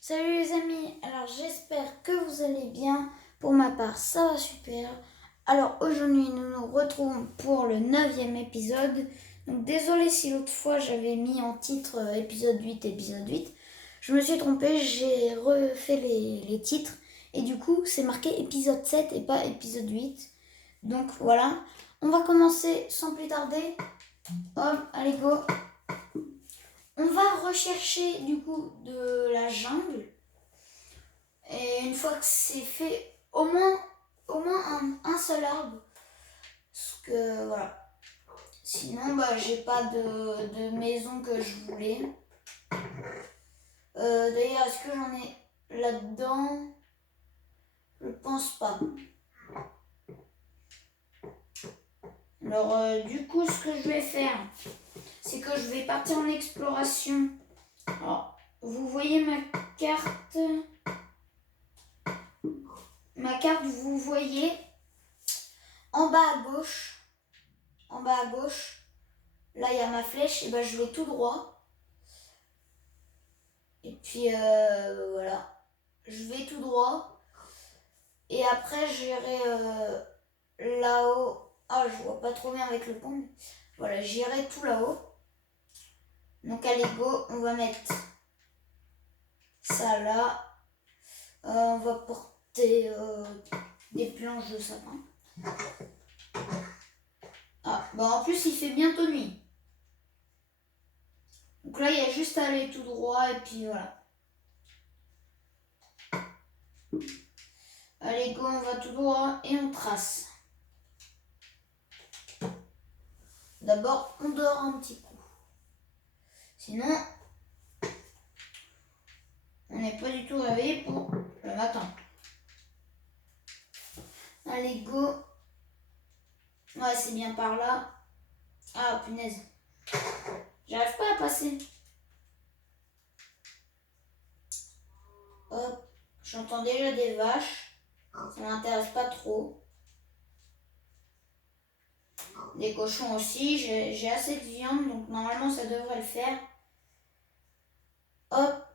Salut les amis, alors j'espère que vous allez bien. Pour ma part, ça va super. Alors aujourd'hui, nous nous retrouvons pour le 9e épisode. Donc désolé si l'autre fois j'avais mis en titre épisode 8, épisode 8. Je me suis trompée, j'ai refait les titres. Et du coup, c'est marqué épisode 7 et pas épisode 8. Donc voilà, on va commencer sans plus tarder. Hop, allez go. On va rechercher du coup de la jungle. Et une fois que c'est fait, au moins un seul arbre. Parce que voilà. Sinon, j'ai pas de maison que je voulais. D'ailleurs, est-ce que j'en ai là-dedans? Je pense pas. Alors, du coup, ce que je vais faire, c'est que je vais partir en exploration. Alors, vous voyez ma carte. Ma carte, vous voyez en bas à gauche. En bas à gauche, là, il y a ma flèche. Et je vais tout droit. Et puis, voilà. Je vais tout droit. Et après, j'irai là-haut. Ah, je vois pas trop bien avec le pont. Voilà, j'irai tout là-haut. Donc, allez, go. On va mettre ça là. On va porter des planches de sapin. Ah, en plus, il fait bientôt nuit. Donc là, il y a juste à aller tout droit et puis voilà. Allez, go, on va tout droit et on trace. D'abord, on dort un petit coup. Sinon, on n'est pas du tout réveillé pour le matin. Allez, go. Ouais, c'est bien par là. Ah, punaise. J'arrive pas à passer. Hop. J'entends déjà des vaches. Ça m'intéresse pas trop. Des cochons aussi. J'ai assez de viande, donc normalement ça devrait le faire. Hop.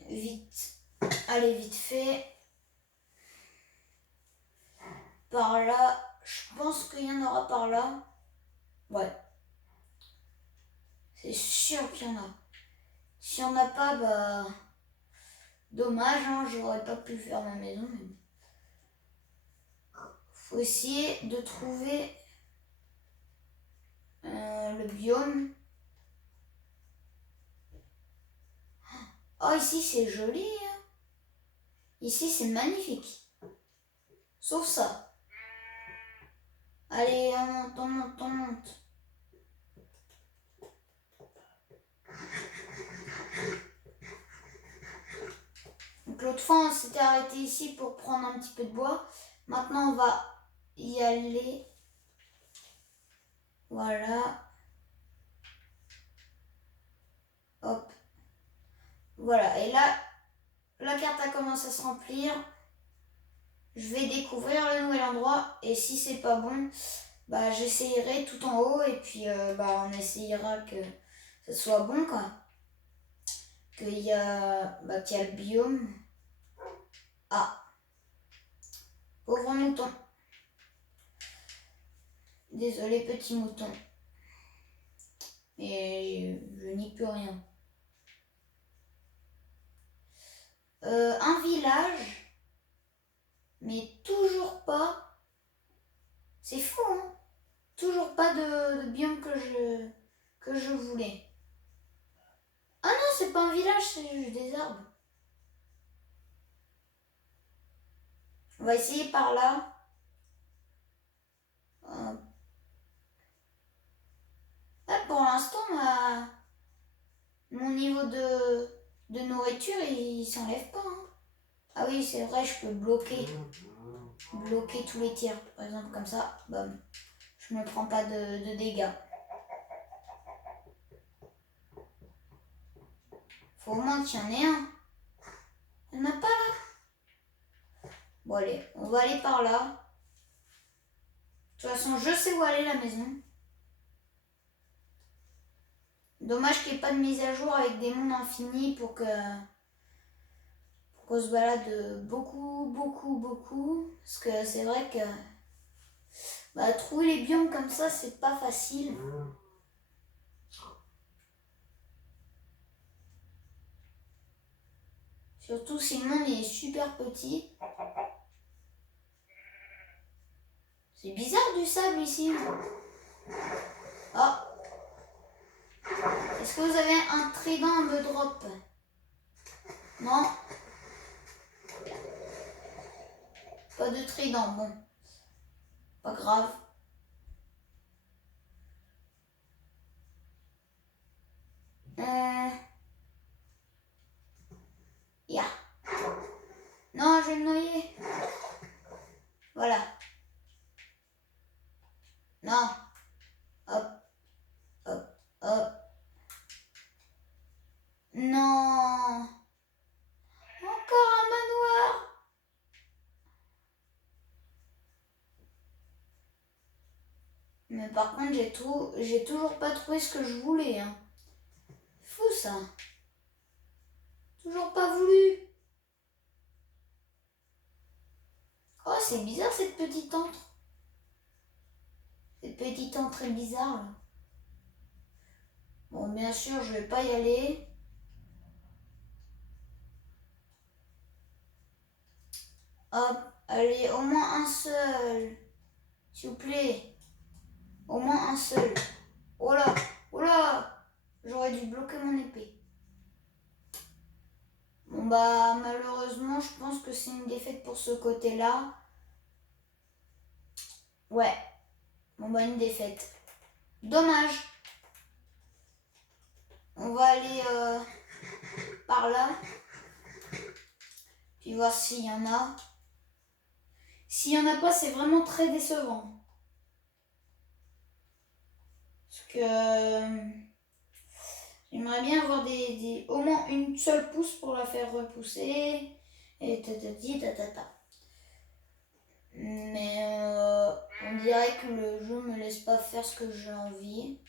Vite. Allez, vite fait. Par là. Je pense qu'il y en aura par là. Ouais. C'est sûr qu'il y en a. Si on n'a pas, dommage, hein, j'aurais pas pu faire ma maison. Mais faut essayer de trouver le biome. Oh, ici c'est joli. Hein. Ici c'est magnifique. Sauf ça. Allez, on monte, on monte, on monte. Donc l'autre fois on s'était arrêté ici pour prendre un petit peu de bois. Maintenant on va y aller. Voilà. Hop. Voilà. Et là, la carte a commencé à se remplir. Je vais découvrir le nouvel endroit. Et si c'est pas bon, j'essayerai tout en haut. Et puis on essayera que ce soit bon quoi. Qu'il y a le biome. Ah. Pauvre mouton. Désolé petit mouton. Et je n'y peux rien. Un village. Mais toujours pas. C'est fou hein. Toujours pas de biome que je voulais. Ah non, c'est pas un village, c'est juste des arbres. On va essayer par là. Pour l'instant, mon niveau de nourriture, il s'enlève pas. Hein. Ah oui, c'est vrai, je peux bloquer tous les tirs. Par exemple, comme ça, bam. Je me prends pas de dégâts. Faut au moins qu'il y en ait un. Il n'y en a pas là. Bon allez, on va aller par là. De toute façon, je sais où aller la maison. Dommage qu'il n'y ait pas de mise à jour avec des mondes infinis pour qu'on se balade beaucoup. Parce que c'est vrai que trouver les biomes comme ça, c'est pas facile. Surtout si le monde est super petit. C'est bizarre du sable ici. Oh. Est-ce que vous avez un trident à me drop? Non. Pas de trident, bon. Pas grave. Yeah. Non, je vais me noyer. Voilà. Non. Hop. Hop. Hop. Non. Encore un manoir. Mais par contre, j'ai toujours pas trouvé ce que je voulais. Hein. Fou ça. Toujours pas voulu. Oh, c'est bizarre cette petite entre. Cette petite entrée bizarre là. Bon, bien sûr, je vais pas y aller. Hop, allez, au moins un seul. S'il vous plaît. Au moins un seul. Oh là, oh là. J'aurais dû bloquer mon épée. Bon malheureusement, je pense que c'est une défaite pour ce côté-là. Ouais. Bon une défaite. Dommage. On va aller par là. Puis voir s'il y en a. S'il n'y en a pas, c'est vraiment très décevant. Parce que j'aimerais bien avoir au moins une seule pousse pour la faire repousser. Et tatata. Mais on dirait que le jeu me laisse pas faire ce que j'ai envie.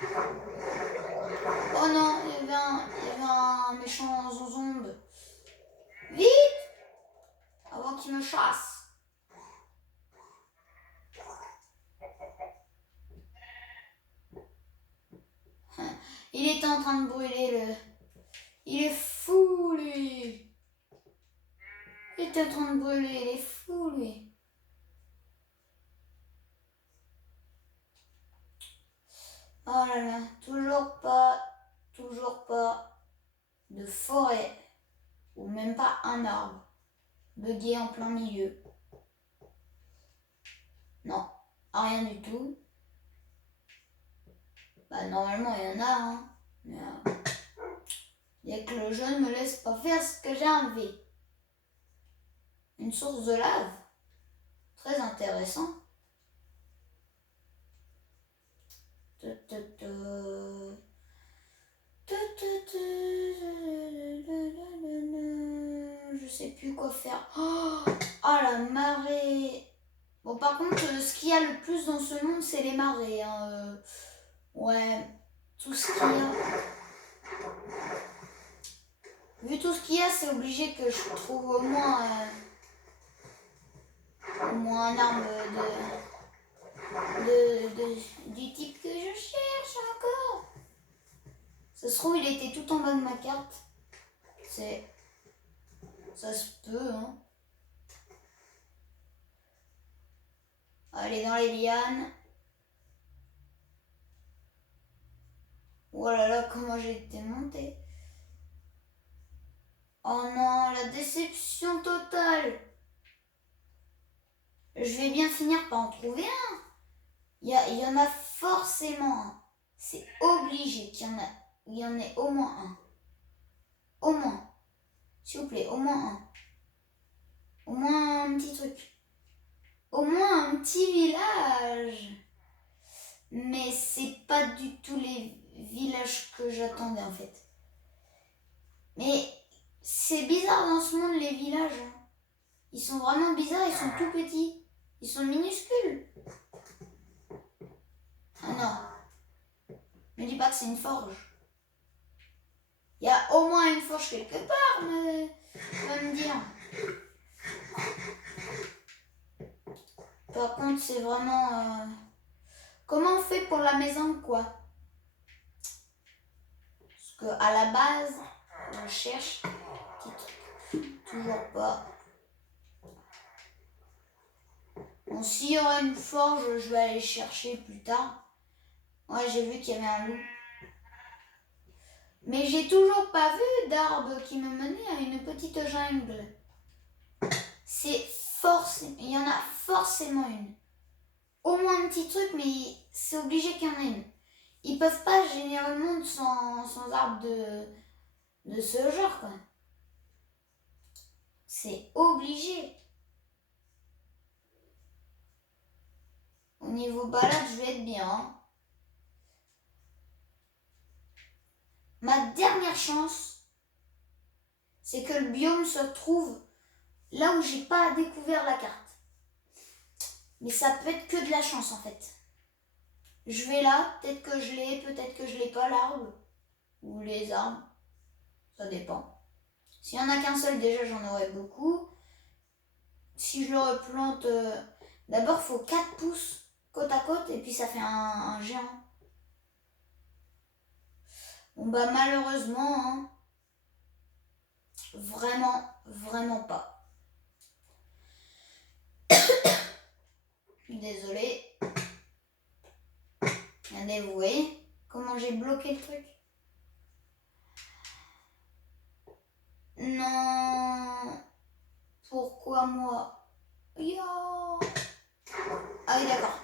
Oh non, il y avait un méchant zozombe. Vite! Avant qu'il me chasse. Il était en train de brûler Il est fou, lui. Il était en train de brûler, il est fou, lui. Oh là là, toujours pas de forêt. Ou même pas un arbre. Bugué en plein milieu. Non, rien du tout. Normalement, il y en a, hein. Mais il y a que le jeu ne me laisse pas faire ce que j'ai envie. Une source de lave. Très intéressant. Je sais plus quoi faire. Oh, la marée. Bon, par contre, ce qu'il y a le plus dans ce monde, c'est les marées. Hein. Ouais, tout ce qu'il y a. Vu tout ce qu'il y a, c'est obligé que je trouve au moins un arme du type que je cherche encore. Ça se trouve, il était tout en bas de ma carte. Ça se peut, hein. Allez, dans les lianes. Oh là là, comment j'ai été montée. Oh non, la déception totale. Je vais bien finir par en trouver un. Il y en a forcément un. C'est obligé qu'il y en ait au moins un. Au moins. S'il vous plaît, au moins un. Au moins un petit truc. Au moins un petit village. Mais c'est pas du tout les villages que j'attendais en fait. Mais c'est bizarre dans ce monde les villages. Hein. Ils sont vraiment bizarres, ils sont tout petits. Ils sont minuscules. Ah non. Me dis pas que c'est une forge. Il y a au moins une forge quelque part, mais tu vas me dire. Par contre, c'est vraiment... Comment on fait pour la maison, quoi? Parce que à la base, je cherche... Toujours pas. Bon, s'il y aura une forge, je vais aller chercher plus tard. Ouais, j'ai vu qu'il y avait un loup. Mais j'ai toujours pas vu d'arbre qui me menait à une petite jungle. C'est forcément... Il y en a forcément une. Au moins un petit truc, mais c'est obligé qu'il y en ait une. Ils peuvent pas générer le monde sans arbre de ce genre, quoi. C'est obligé. Au niveau balade, je vais être bien. Hein. Ma dernière chance, c'est que le biome se trouve là où j'ai pas découvert la carte. Mais ça peut être que de la chance en fait. Je vais là, peut-être que je l'ai, peut-être que je l'ai pas l'arbre. Ou les arbres. Ça dépend. S'il y en a qu'un seul, déjà j'en aurais beaucoup. Si je le replante, d'abord il faut 4 pouces côte à côte et puis ça fait un géant. Bon bah malheureusement, hein, vraiment pas. Désolée. Regardez, vous voyez comment j'ai bloqué le truc? Non. Pourquoi moi? Yo. Ah oui, d'accord.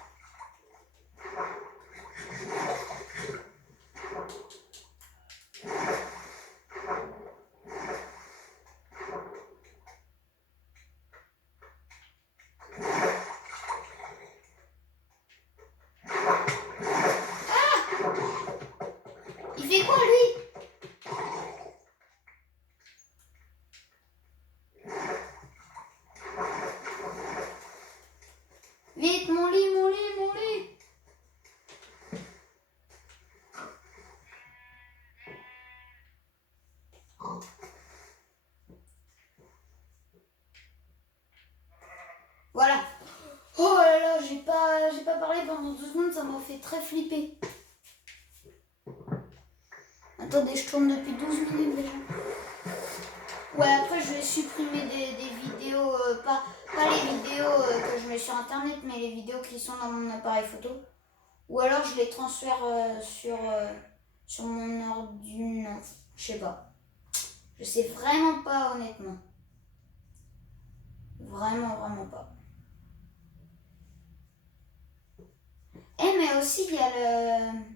Il fait quoi lui? Vite, mon lit, mon lit, mon lit. Voilà. Oh là là, j'ai pas parlé pendant 2 secondes, ça m'a fait très flipper. Attendez, je tourne depuis 12 minutes déjà. Ouais, après je vais supprimer des vidéos, pas les vidéos que je mets sur internet, mais les vidéos qui sont dans mon appareil photo. Ou alors je les transfère sur mon ordi, non, je sais pas. Je sais vraiment pas honnêtement. Vraiment pas. Eh mais aussi il y a le...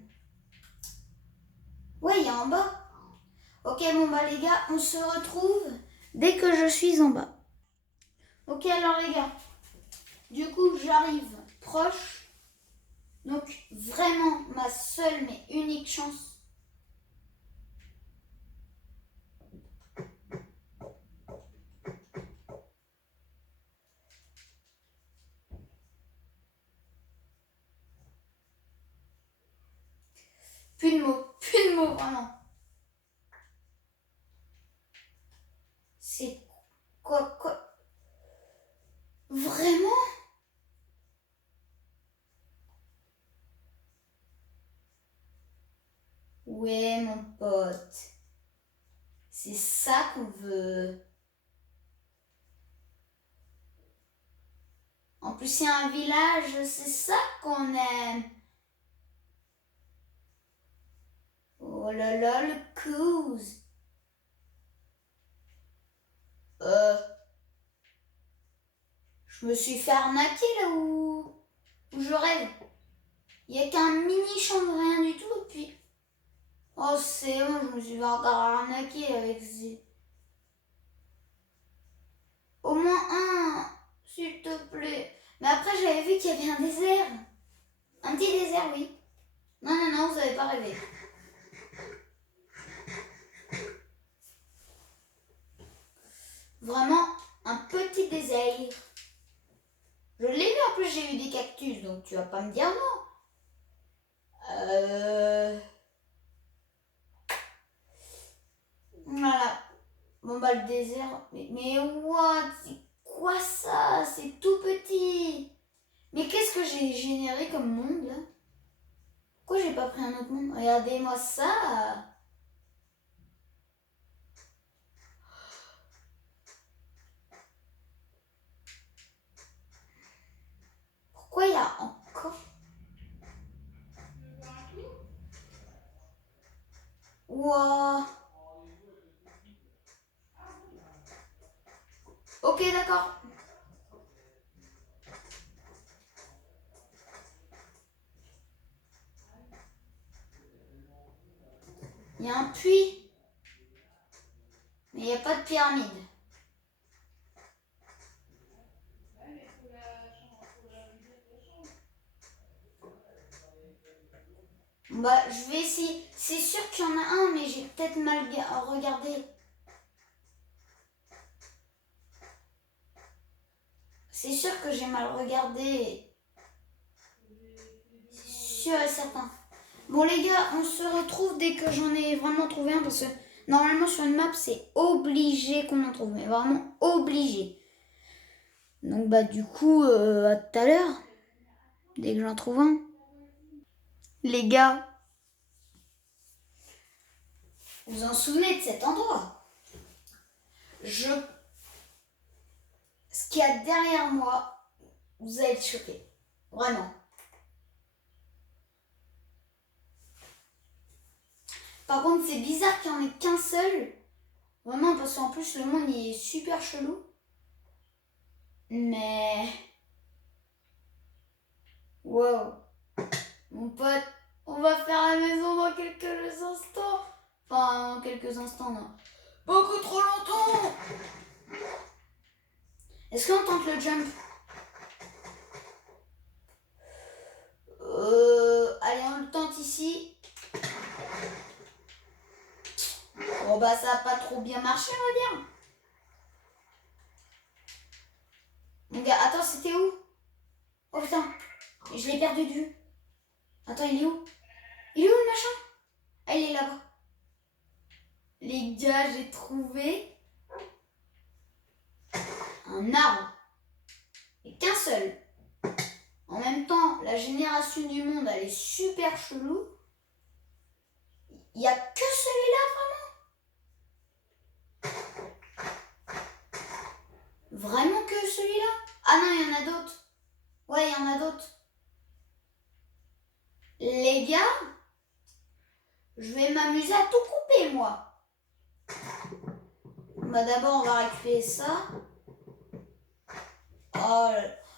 Ouais, il y a en bas. Ok, bon bah les gars, on se retrouve dès que je suis en bas. Ok, alors les gars, du coup j'arrive proche. Donc vraiment ma seule mais unique chance. Plus de mots vraiment. C'est quoi? Vraiment? Ouais mon pote. C'est ça qu'on veut. En plus c'est un village, c'est ça qu'on aime. Oh là là, le couze. Je me suis fait arnaquer là où je rêve. Il n'y a qu'un mini champ de rien du tout et puis... Oh c'est bon, je me suis fait encore arnaquer avec ces... Au moins un, s'il te plaît. Mais après j'avais vu qu'il y avait un désert. Un petit désert, oui. Non, vous n'avez pas rêvé. Vraiment un petit désert. Je l'ai vu, en plus j'ai eu des cactus, donc tu vas pas me dire non. Bon bah le désert. Mais what? C'est quoi ça? C'est tout petit. Mais qu'est-ce que j'ai généré comme monde là? Pourquoi j'ai pas pris un autre monde? Regardez-moi ça. Pourquoi il y a encore... Wow. Ok, d'accord. Il y a un puits. Mais il n'y a pas de pyramide. Bah, je vais essayer. C'est sûr qu'il y en a un, mais j'ai peut-être mal regardé. C'est sûr que j'ai mal regardé. C'est sûr et certain. Bon les gars, on se retrouve dès que j'en ai vraiment trouvé un parce que normalement sur une map c'est obligé qu'on en trouve, mais vraiment obligé. Donc bah du coup à tout à l'heure, dès que j'en trouve un. Les gars, vous vous en souvenez de cet endroit? Ce qu'il y a derrière moi, vous allez être choqués. Vraiment. Par contre, c'est bizarre qu'il n'y en ait qu'un seul. Vraiment, parce qu'en plus, le monde il est super chelou. Mais... Wow. Mon pote, on va faire la maison dans quelques instants. Enfin, dans quelques instants, non. Beaucoup trop longtemps. Est-ce qu'on tente le jump? Allez, on le tente ici. Bon bah ça a pas trop bien marché, on va dire. Mon gars, attends, c'était où? Oh putain, je l'ai perdu de vue. Attends, il est où? Il est où le machin? Ah, il est là-bas. Les gars, j'ai trouvé un arbre. Et qu'un seul. En même temps, la génération du monde, elle est super chelou. Il n'y a que celui-là, vraiment? Vraiment que celui-là? Ah non, il y en a d'autres. Ouais, il y en a d'autres. Les gars, je vais m'amuser à tout couper, moi. Bah d'abord, on va récupérer ça. Oh,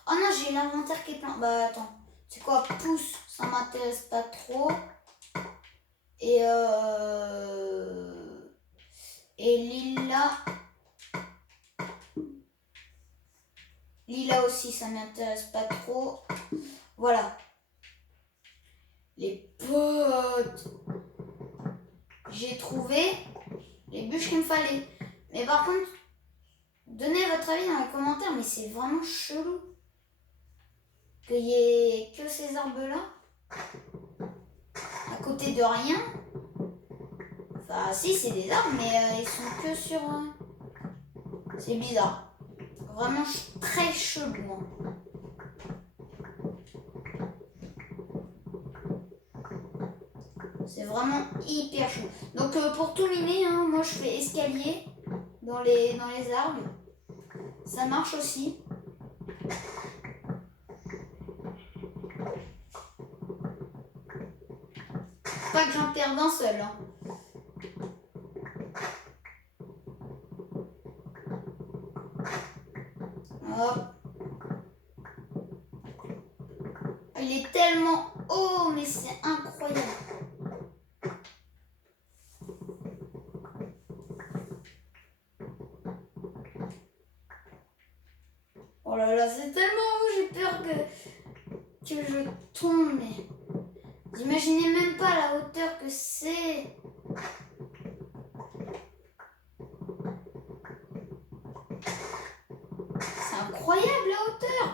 oh non, j'ai l'inventaire qui est plein. Bah attends, c'est quoi? Pouce, ça m'intéresse pas trop. Et Lila. Lila aussi, ça m'intéresse pas trop. Voilà. Les potes. J'ai trouvé les bûches qu'il me fallait. Mais par contre, donnez votre avis dans les commentaires, mais c'est vraiment chelou qu'il y ait que ces arbres-là à côté de rien. Enfin, si, c'est des arbres, mais ils sont que sur... C'est bizarre. Vraiment très chelou. Hein. C'est vraiment hyper chelou. Donc, pour tout miner, hein, moi, je fais escalier dans les arbres. Ça marche aussi. Pas que j'en perde un seul. Hein. Hop. Il est tellement haut, mais c'est incroyable. Oh là là, c'est tellement haut, j'ai peur que je tombe. Mais vous imaginez même pas la hauteur que c'est. C'est incroyable la hauteur.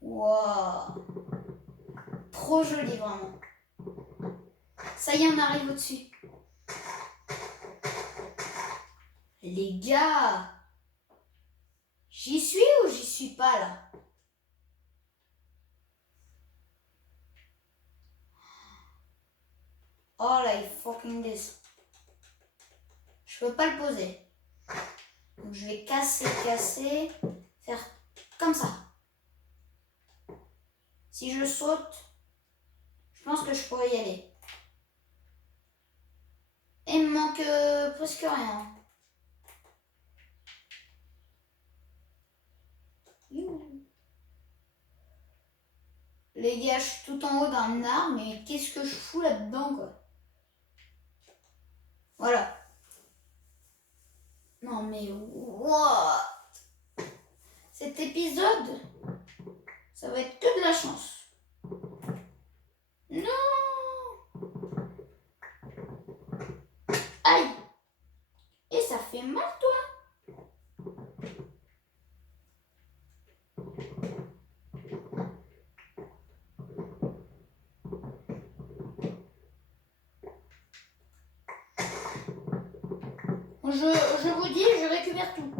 Waouh. Trop joli vraiment. Ça y est, on arrive au-dessus. Les gars, j'y suis ou j'y suis pas là? Oh là, il fucking this. Je peux pas le poser. Donc je vais casser, faire comme ça. Si je saute, je pense que je pourrais y aller. Et il me manque presque rien. Les gars, je suis tout en haut d'un arbre, mais qu'est-ce que je fous là-dedans, quoi? Voilà. Non mais what? Cet épisode, ça va être que de la chance. Non! Aïe! Et ça fait mal, toi? Je vous dis, je récupère tout.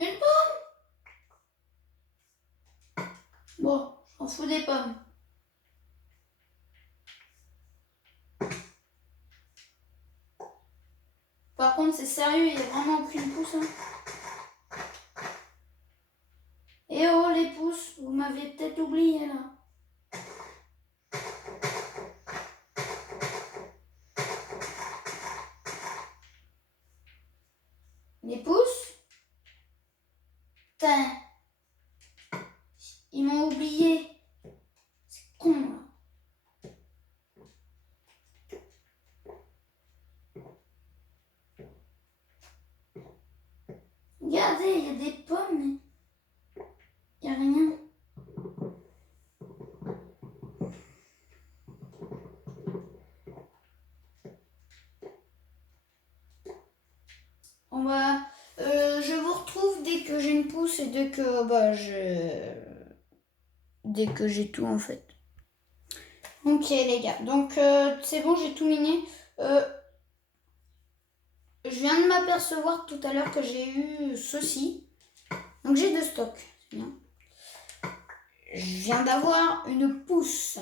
Une pomme! Bon, je m'en fous des pommes. Par contre, c'est sérieux, il n'y a vraiment aucune pousse. Hein. Eh oh, les pousses, vous m'avez peut-être oublié là. Les pousses? Putain. Ils m'ont oublié. C'est con là. Regardez, il y a des pommes, mais il n'y a rien. On va, je vous retrouve dès que j'ai une pousse et dès que dès que j'ai tout en fait. Ok les gars, donc c'est bon, j'ai tout miné. Je viens de m'apercevoir tout à l'heure que j'ai eu ceci. Donc j'ai 2 stocks, c'est bien. Je viens d'avoir une pousse.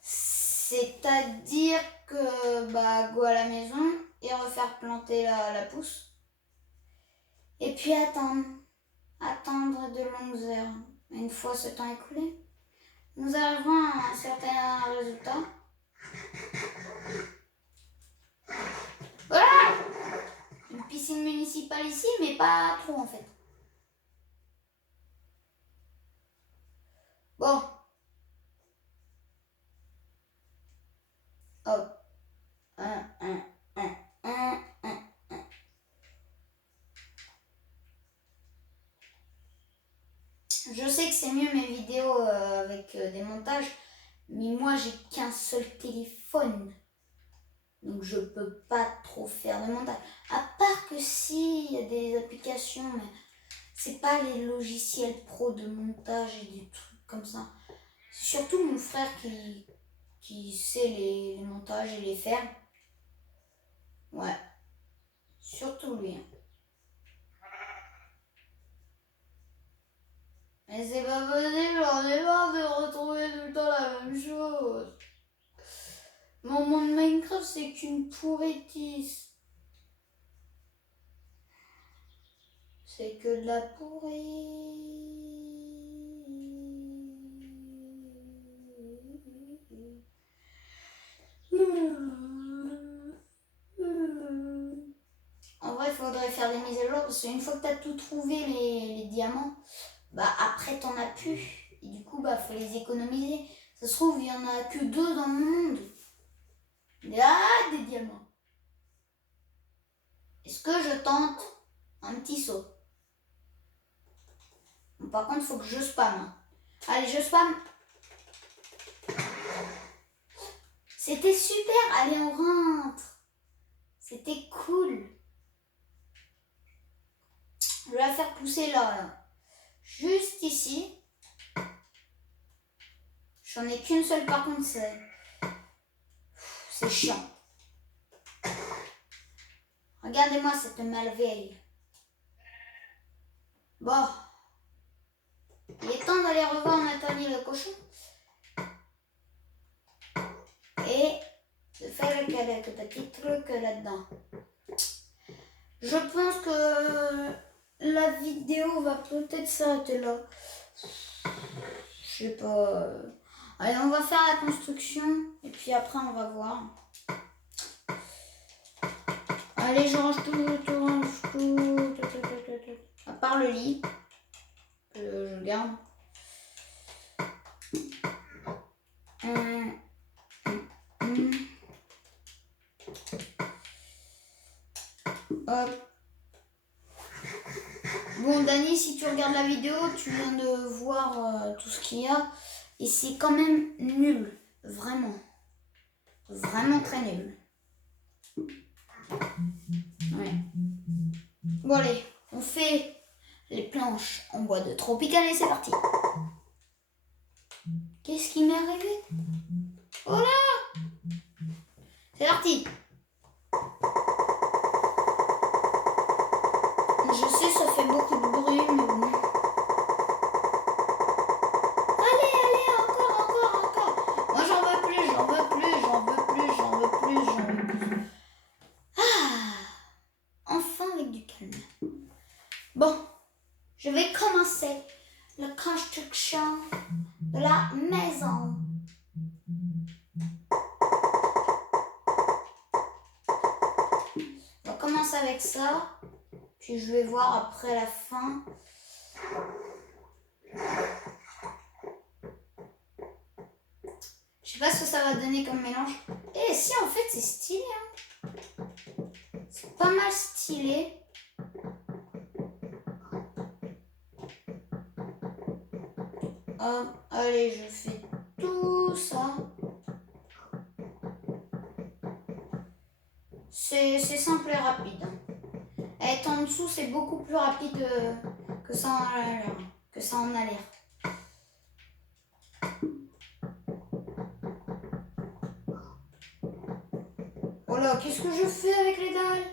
C'est-à-dire que go à la maison et refaire planter la pousse. Et puis attendre de longues heures. Une fois ce temps écoulé, nous arriverons à un certain résultat. Voilà! Une piscine municipale ici, mais pas trop en fait. Bon. Hop. Je sais que c'est mieux mes vidéos avec des montages, mais moi j'ai qu'un seul téléphone. Donc je peux pas trop faire de montage. À part que si, il y a des applications, mais c'est pas les logiciels pro de montage et des trucs comme ça. C'est surtout mon frère qui sait les montages et les faire. Ouais. Surtout lui. Mais c'est pas possible, j'en ai marre de retrouver tout le temps la même chose. Mon monde Minecraft, c'est qu'une pourritisse. C'est que de la pourrie. En vrai, il faudrait faire des mises à jour parce qu'une fois que tu as tout trouvé, les diamants, après t'en as plus. Et du coup, faut les économiser. Ça se trouve, il y en a que 2 dans le monde. Des diamants. Est-ce que je tente un petit saut? Bon, par contre, il faut que je spamme. Allez, je spamme. C'était super. Allez, on rentre. C'était cool. Je vais la faire pousser là. Juste ici. J'en ai qu'une seule par contre, c'est chiant. Regardez-moi cette malveille. Bon. Il est temps d'aller revoir Nathalie le cochon. Et de faire quelques petits trucs là-dedans. Je pense que la vidéo va peut-être s'arrêter là. Je sais pas. Allez, on va faire la construction et puis après on va voir. Allez, je range tout. À part le lit. Que je garde. Hop. Bon, Dani, si tu regardes la vidéo, tu viens de voir tout ce qu'il y a. Et c'est quand même nul. Vraiment. Vraiment très nul. Ouais. Bon, allez, on fait les planches en bois de Tropical et c'est parti. Qu'est-ce qui m'est arrivé? Oh là! C'est parti. Je sais, ça fait beaucoup de bruit, mais bon. Allez, encore. Moi, j'en veux plus. Ah! Enfin, avec du calme. Bon, je vais commencer la construction de la maison. On va commencer avec ça. Puis je vais voir après la fin. Je sais pas ce que ça va donner comme mélange. Et si en fait c'est stylé. Hein. C'est pas mal stylé. Hop, allez, je fais tout ça. C'est simple et rapide. Être en dessous, c'est beaucoup plus rapide que ça en a l'air. Oh là, qu'est-ce que je fais avec les dalles?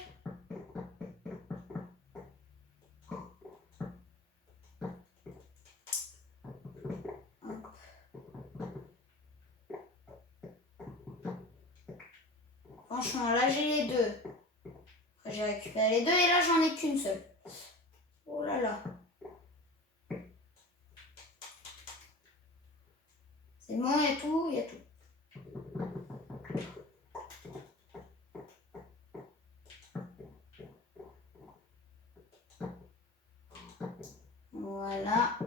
Franchement, là j'ai les deux. J'ai récupéré les deux et là j'en ai qu'une seule. Oh là là. C'est bon, il y a tout, Voilà.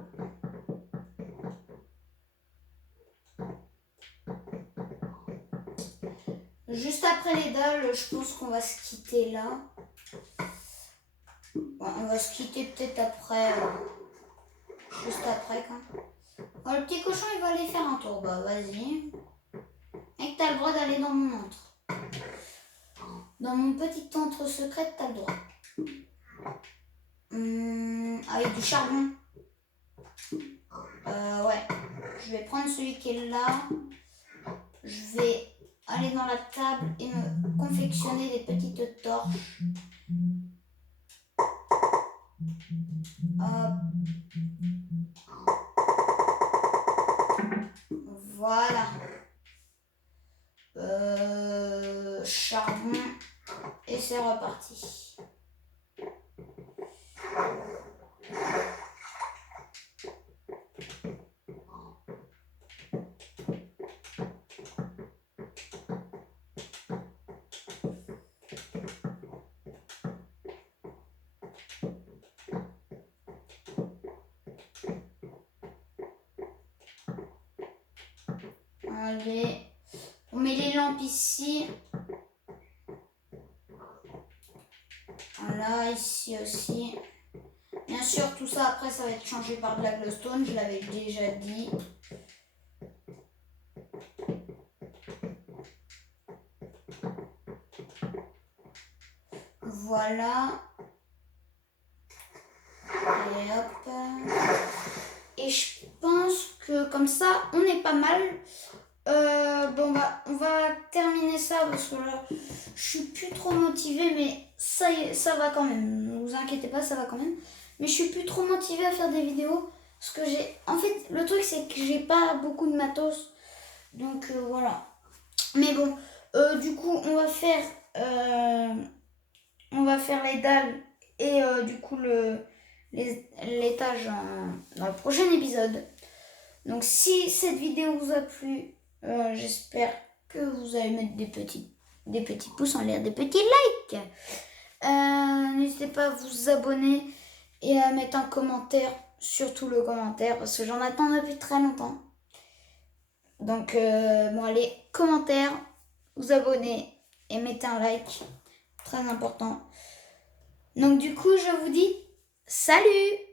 Juste après les dalles, je pense qu'on va se quitter là. Bon, on va se quitter peut-être après. Juste après quand. Oh, le petit cochon il va aller faire un tour. Bah vas-y. Et que t'as le droit d'aller dans mon antre. Dans mon petit antre secret, t'as le droit. Avec du charbon. Ouais. Je vais prendre celui qui est là. Je vais aller dans la table et me confectionner des petites torches. Hop. Voilà. Charbon. Et c'est reparti. Allez, on met les lampes ici. Voilà, ici aussi. Bien sûr, tout ça après, ça va être changé par de la glowstone, je l'avais déjà dit. Voilà. je pense que comme ça, on est pas mal. Bon, on va terminer ça parce que là, je suis plus trop motivée, mais ça y est, ça va quand même. Ne vous inquiétez pas, ça va quand même. Mais je suis plus trop motivée à faire des vidéos parce que en fait, le truc c'est que j'ai pas beaucoup de matos. Donc voilà. Mais bon, du coup, on va faire les dalles et du coup l'étage dans le prochain épisode. Donc si cette vidéo vous a plu, j'espère que vous allez mettre des petits pouces en l'air, des petits likes. N'hésitez pas à vous abonner et à mettre un commentaire, surtout le commentaire, parce que j'en attends depuis très longtemps. Donc bon allez, commentaire, vous abonnez et mettez un like, très important. Donc du coup je vous dis salut!